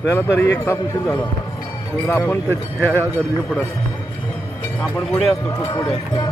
आपल्याला तरी 1 तास उशीर झाला तर आपण ह्या गर्दी पुढे असतो, आपण पुढे असतो, खूप पुढे असतो.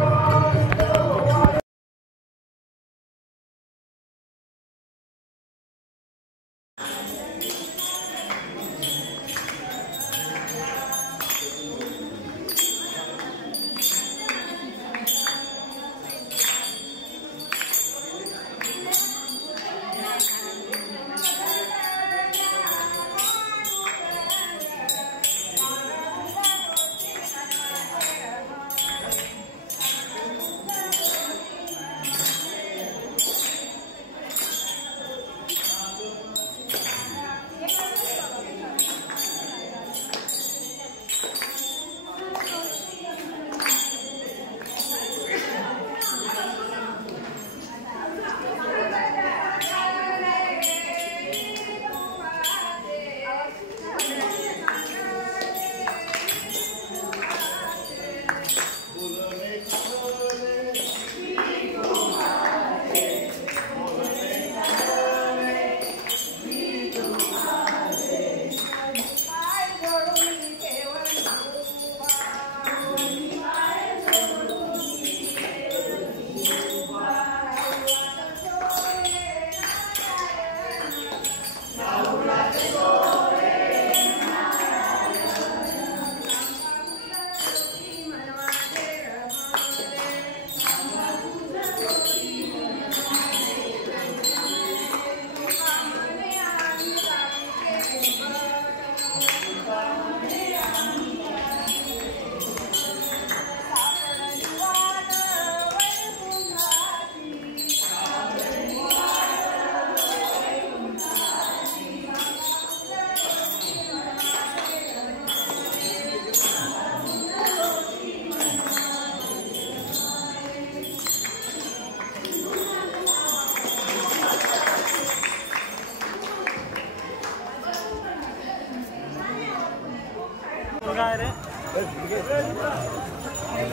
काय रे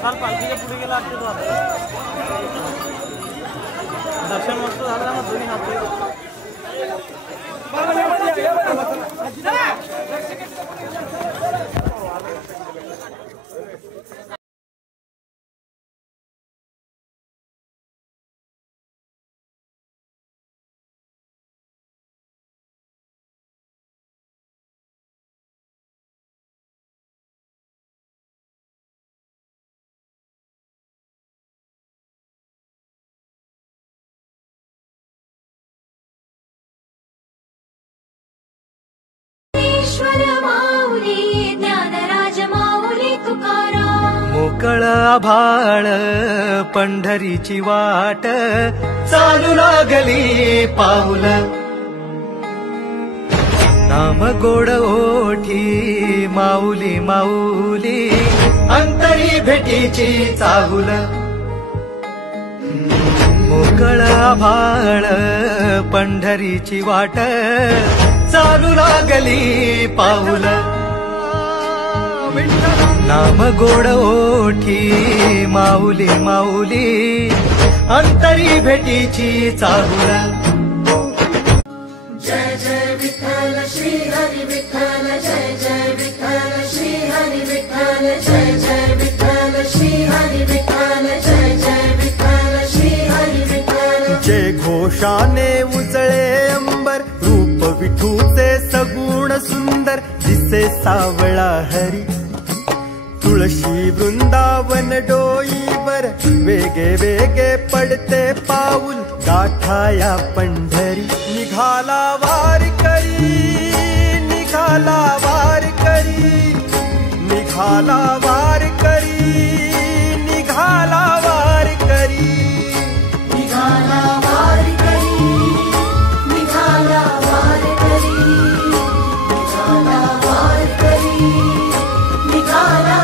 काल पालखीच्या पुढे गेला असते तो दर्शन मस्त झालं ना दोन्ही हात मोकळ आभाळ पंढरीची वाट चालू लागली पाऊल नाम गोड ओठी माऊली माऊली अंतरी भेटीची चाहुल मोकळ आभाळ पंढरीची वाट चालू लागली पाऊल नाम गोड ओठी माऊली माऊली अंतरी भेटीची चाहुल जय जय विठ्ठल श्री हरी विठ्ठल जय जय विठ्ठल श्री हरी विठ्ठल जय जय विठ्ठल श्री हरी विठ्ठल जय जय विठ्ठल श्री हरी विठ्ठल जय घोषाने उजळे अंबर रूप विठूचे सगुण सुंदर दिसे सावळा हरी तुळशी वृंदावन डोईवर वेगे वेगे पडते पाऊल गाठाया पंढरी निघाला वारकरी निघाला वारकरी निघाला वारकरी निघाला वारकरी निघाला वारकरी निघाला वारकरी निघाला वारकरी निघाला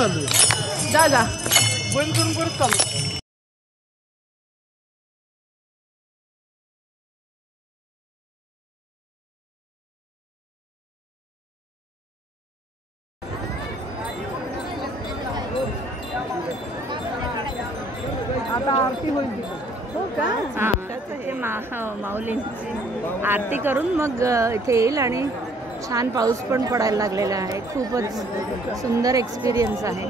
चालू आहे. जा जा. बंद करून परत चालू. आता आरती होईल. हो का? ते माऊलींची आरती करून मग इथे येईल आणि छान पाऊस पण पडायला लागलेला आहे. खूपच सुंदर एक्सपिरियन्स आहे.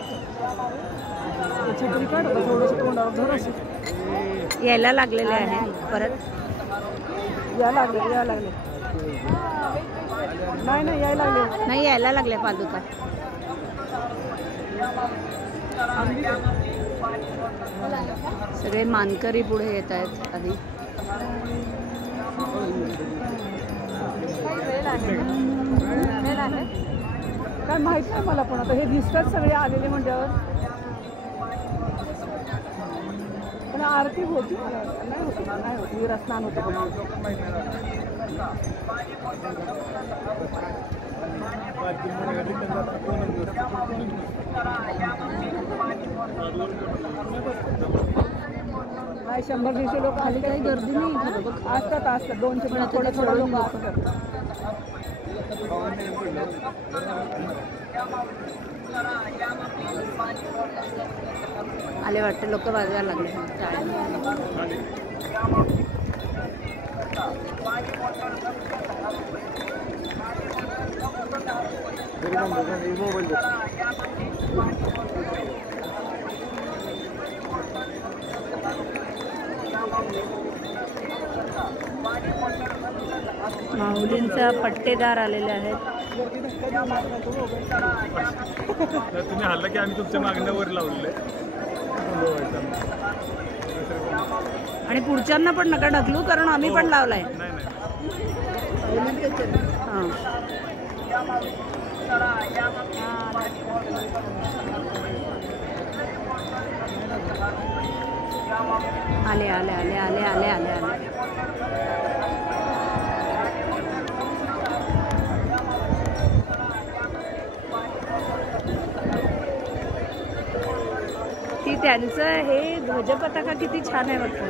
यायला लागलेले आहे परत. यायला लागले. नाही यायला लागले. नाही यायला लागल्या पादुका. सगळे मानकरी पुढे येत आहेत आधी. काय माहित नाही मला, पण आता हे दिसतात सगळे आलेले म्हणल्यावर. पण आरती होती नाही होती विरस्नान होतं. काय 100-200 लोक आले. काही गर्दी नाही असतात 200 थोडं लोक असतात. आले वाटते लोक वाजवायला लागले. माऊलींचा पट्टेदार आलेले आहेत. तुम्ही हल्ला की आम्ही तुमच्या मागण्यावर लावलेले. आणि पुढच्यांना पण नका ढकलू, कारण आम्ही पण लावलाय. आले आले आले आले आले आले आले. ती त्यांचं हे ध्वजपताका किती छान आहे बघा.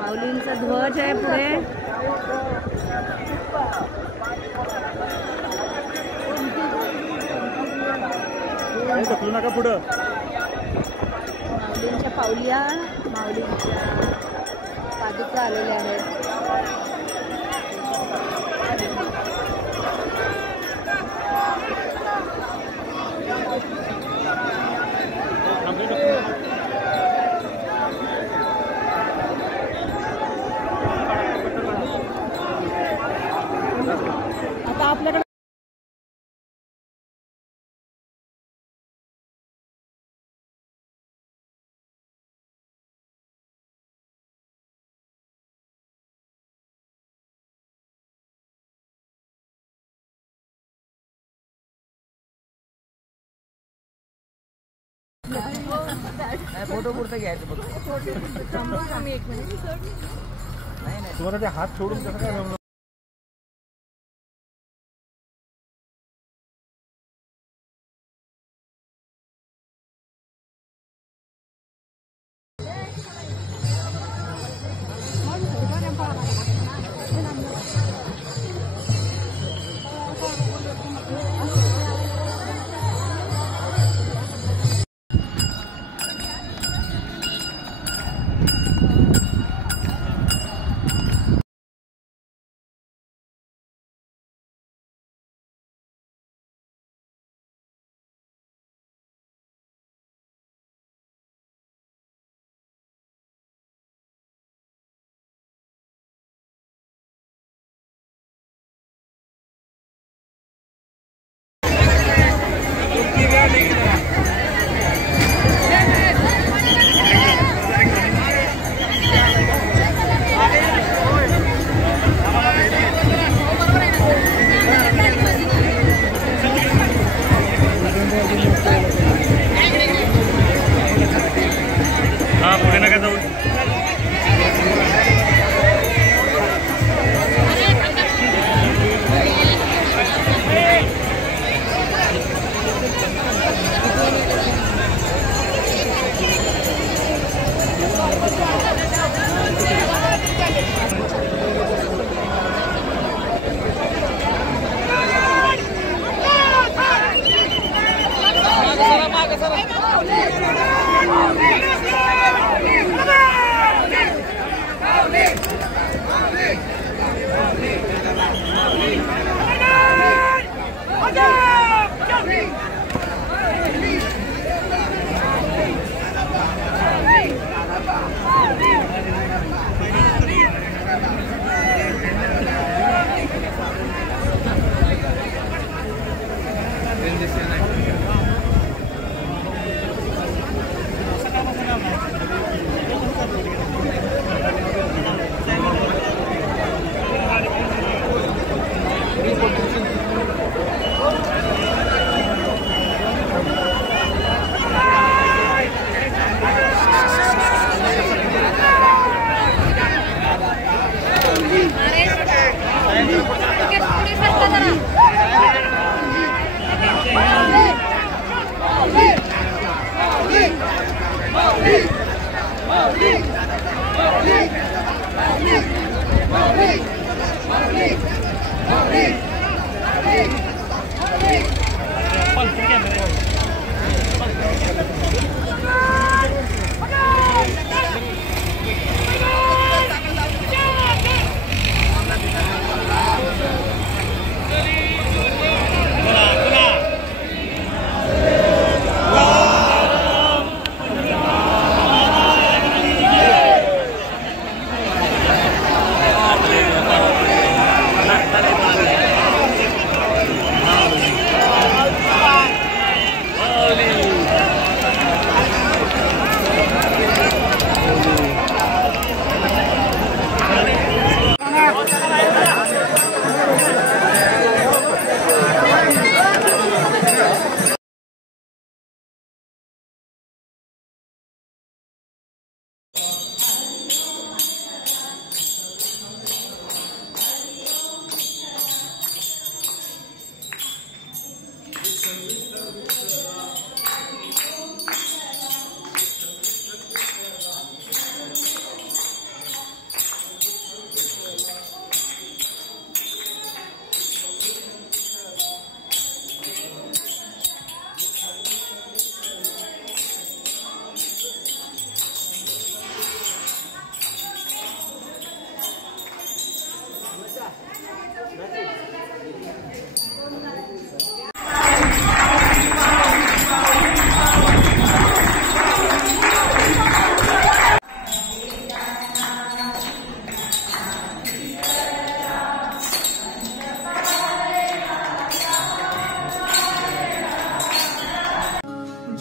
माऊलींचा ध्वज आहे पुढे. ढकलू नका पुढं. माऊलींच्या पावल्या, माऊलींच्या पादुका आलेल्या आहेत. आता आपल्याकडे फोटो पुरतं घ्यायचं फक्त. तुम्हाला ते हात सोडून कसं काय जमलं?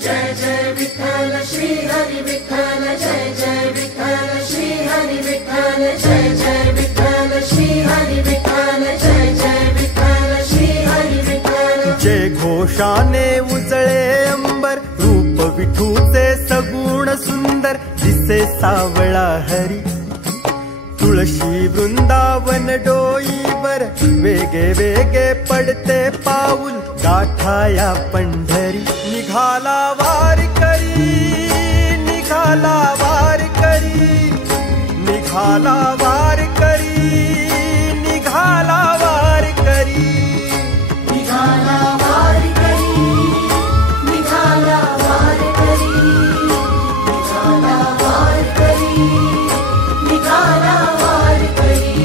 जय जय विठ्ठल श्री हरी विठ्ठल जय जय विठ्ठल श्री हरी विठ्ठल जय जय विठ्ठल श्री हरी विठ्ठल जय जय विठ्ठल श्री हरी विठ्ठल जय घोषाने उजळे अंबर रूप विठूचे सगुण सुंदर दिसे सावळा हरी तुळशी वृंदावन डोईवर वेगे वेगे पडते पाऊल गाठाया पंढरी निघाला वारकरी निघाला वारकरी निघाला वारकरी निघाला वारकरी निघाला वारकरी निघाला वारकरी निघाला वारकरी निघाला वारकरी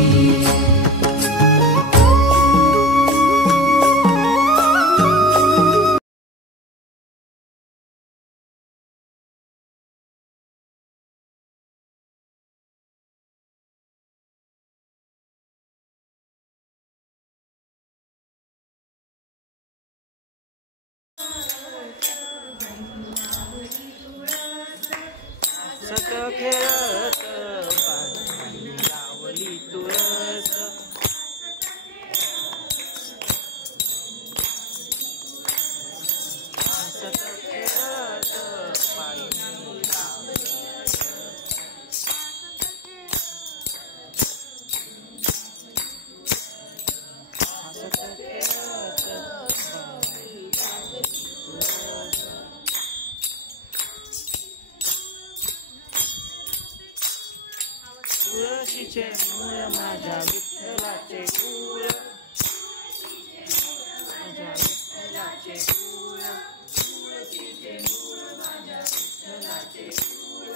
सत खेळत पाणी लावली तुळस सत खेळत पाणी लावली सत खेळत पाणी तुळशीचे मूळ माझ्या विठ्ठलाचे कुळ माझ्या विठ्ठलाचे कुळ तुळशीचे मूळ माझ्या विठ्ठलाचे कुळ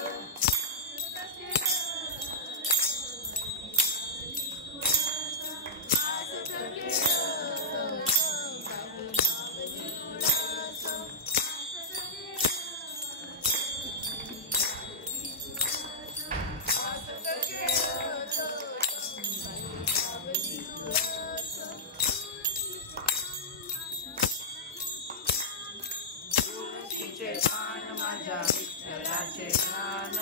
तुळशीचे पान माझ्या विठ्ठलाचे ज्ञान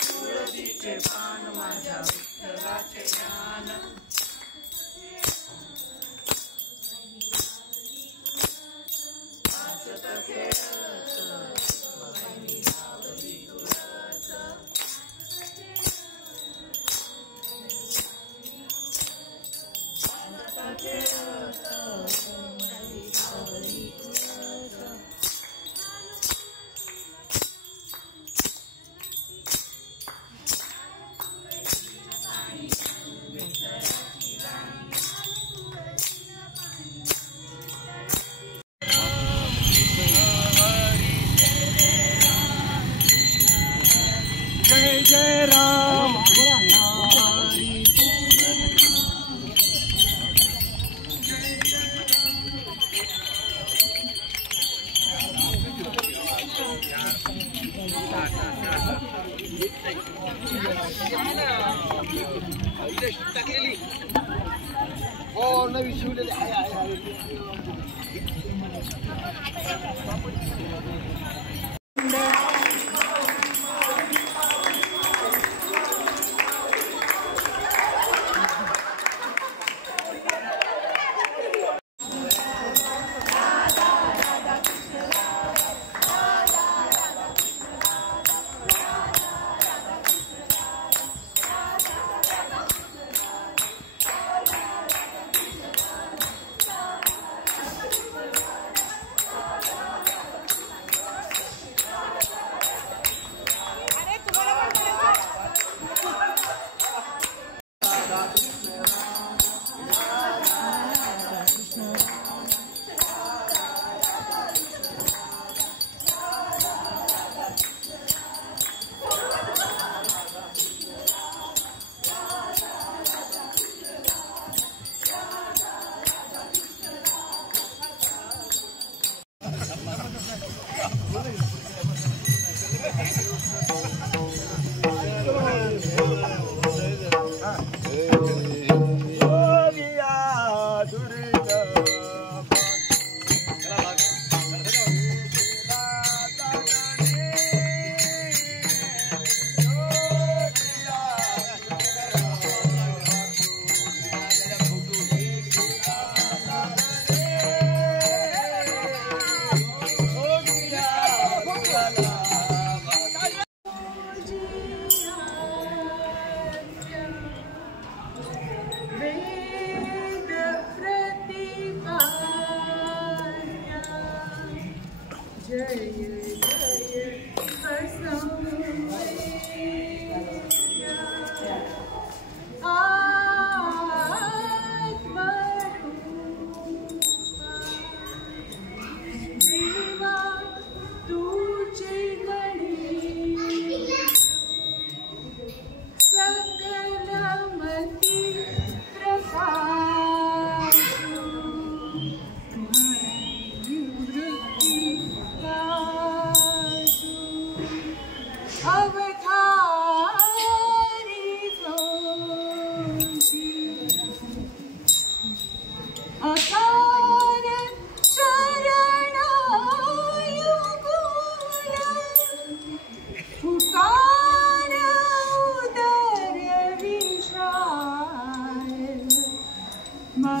तुळशीचे पान माझ्या विठ्ठलाचे ज्ञान वाजत खेळत पाणी लावली तुळस वाजत खेळत पाणी लावली तुळस जय जय राम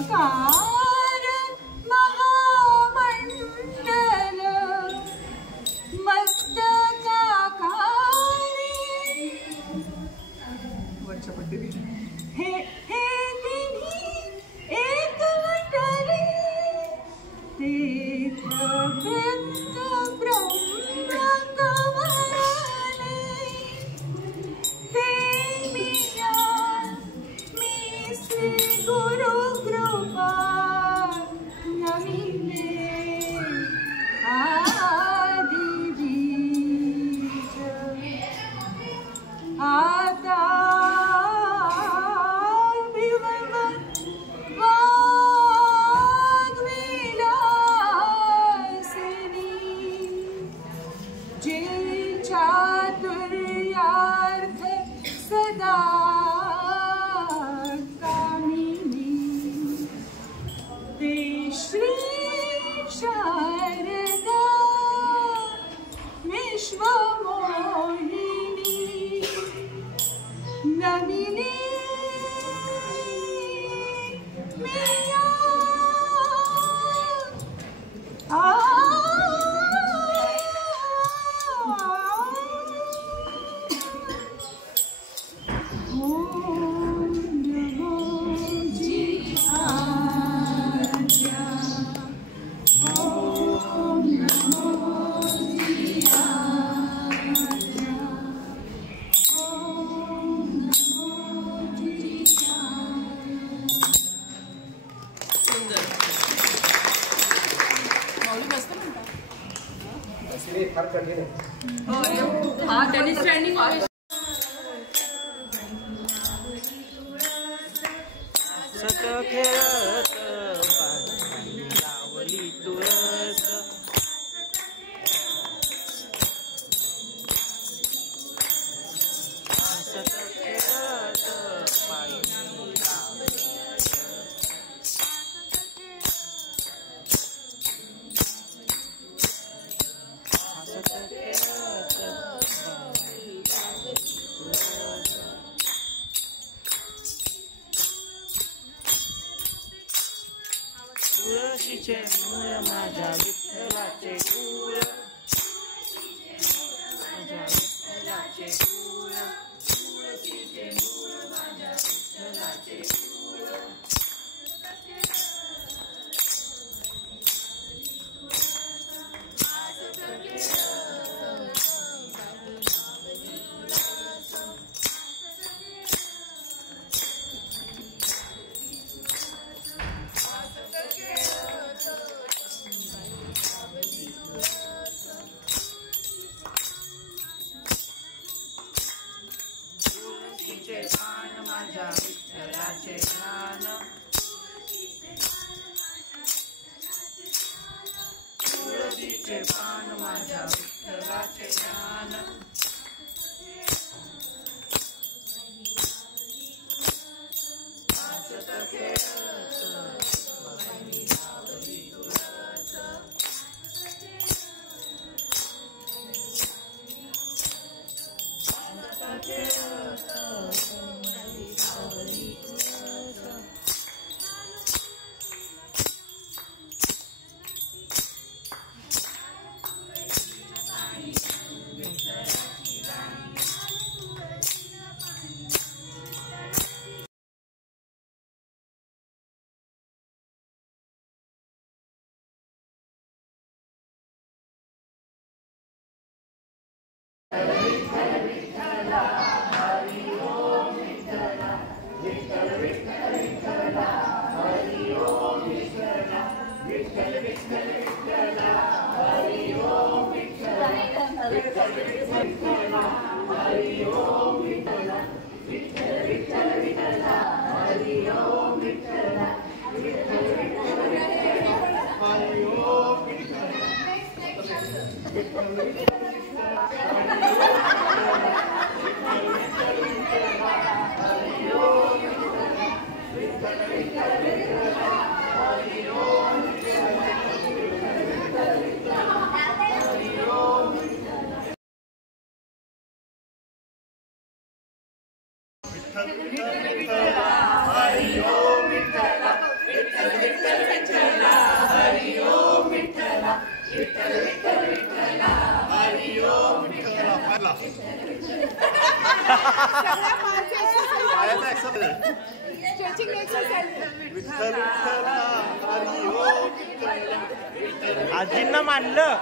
साकार महामंडल मस्तकाकारी हे हे तिन्ही एकवटले तीर्थ वृत्त ब्रह्म कमळाने ते मिया मी श्री गुरु कृपा नमिले आदि बीज आता सदा कामिनी ते श्री शारदा विश्वमोहिनी नमिनी मिया सत खेळत पाणी लावली तुळस सत खेळत पाणी लावली तुळशीचे मूळ माझ्या विठ्ठलाचे फूल माझ्या विठ्ठलाचे फूल तुळशीचे मूळ माझ्या विठ्ठलाचे फूल तुळशीचे पान माझ्या विठ्ठलाचे ध्यान तुळशीचे पान माझ्या विठ्ठलाचे ध्यान हसत खेळत पाणी लावली तुळस हसत खेळत पाणी लावली तुळस आजींना मानलं.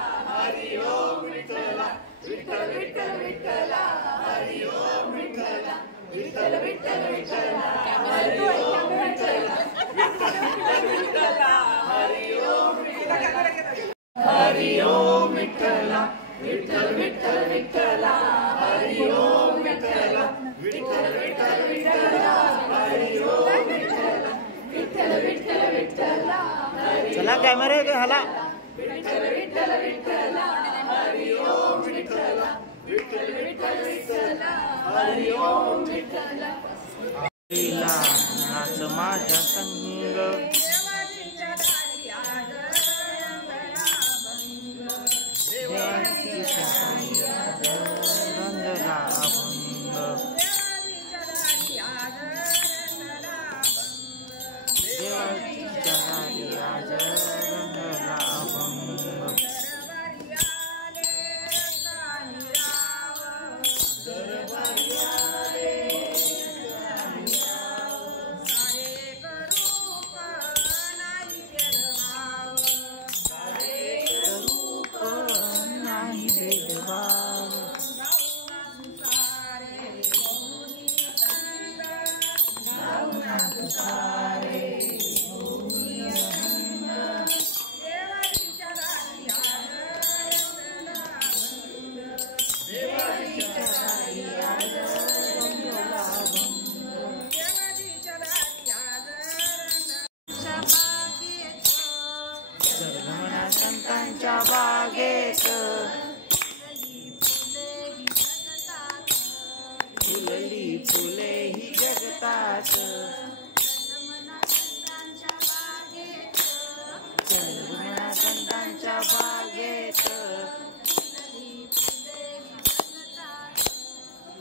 चला कॅमेरा येतो ह्याला. नाच माझ्या संग रंगला अभंग देवाच्या दारी आज रंगला अभंग नाही भेदभाव संतांच्या बागेत फुलली फुले ही जगतात चंद्रमना संतांच्या बागेत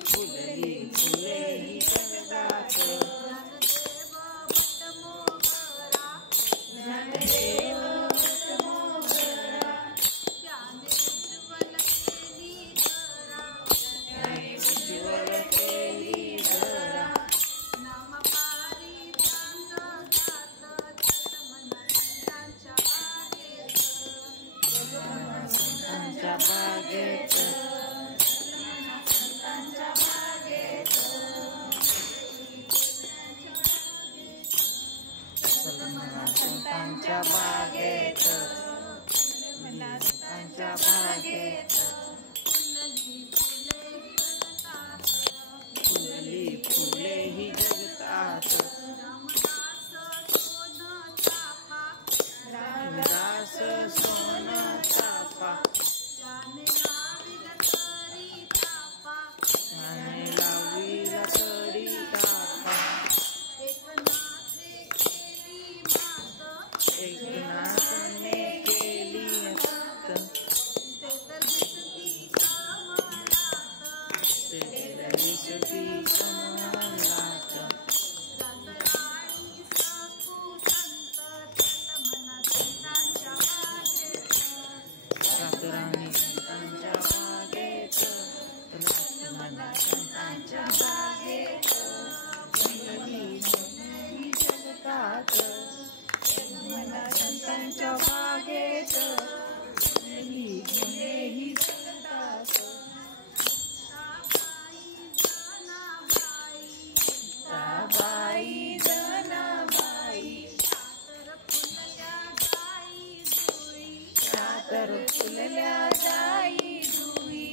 फुलली फुले ही जगतात संतांच्या बागेत संतांच्या बागेत फुलली फुले ही जगतात रामदास सोन चापा आणि लावीला तरी तापा एकनाथने केली दिसती कमलात रातराणी संतांच्या बागेत संतांच्या बागेत फुलली जगतात संतांच्या बागेत फुलली फुले ही जगतात बाई जनाबाई तर फुलल्या जाई जुई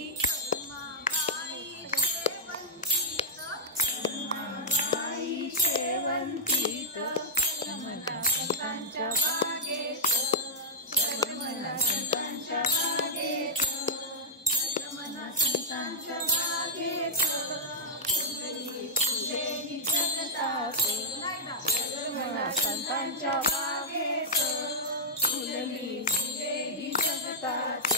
बाई शेवंतीत संतांच्या बागेत संतांच्या बागेत संतांच्या बागेत फुले ही जगतात संतांच्या बागेत फुलली फुले ही जगतात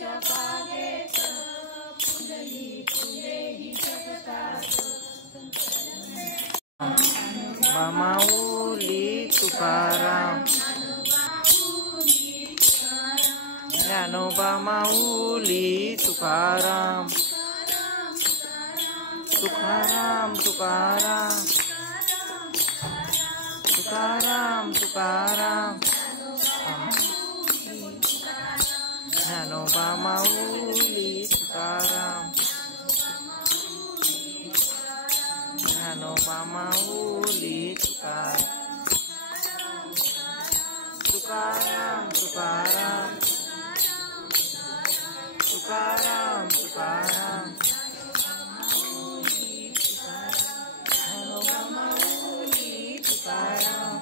माझ्या बागेत फुलली फुले ही जगतात. माऊली तुकाराम ज्ञानोबा माऊली तुकाराम तुकाराम तुकाराम तुकाराम तुकाराम ज्ञानोबा माऊली तुकाराम ज्ञानोबा माऊली तुकाराम तुकाराम तुकाराम तुकाराम ज्ञानोबा माऊली तुकाराम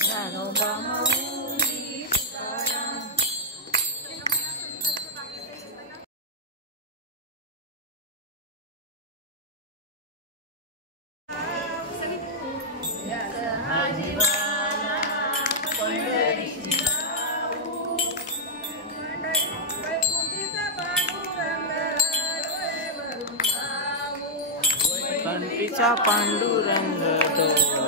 ज्ञानोबा माऊली तुकाराम. कंठीचा पांडुरंग डोळे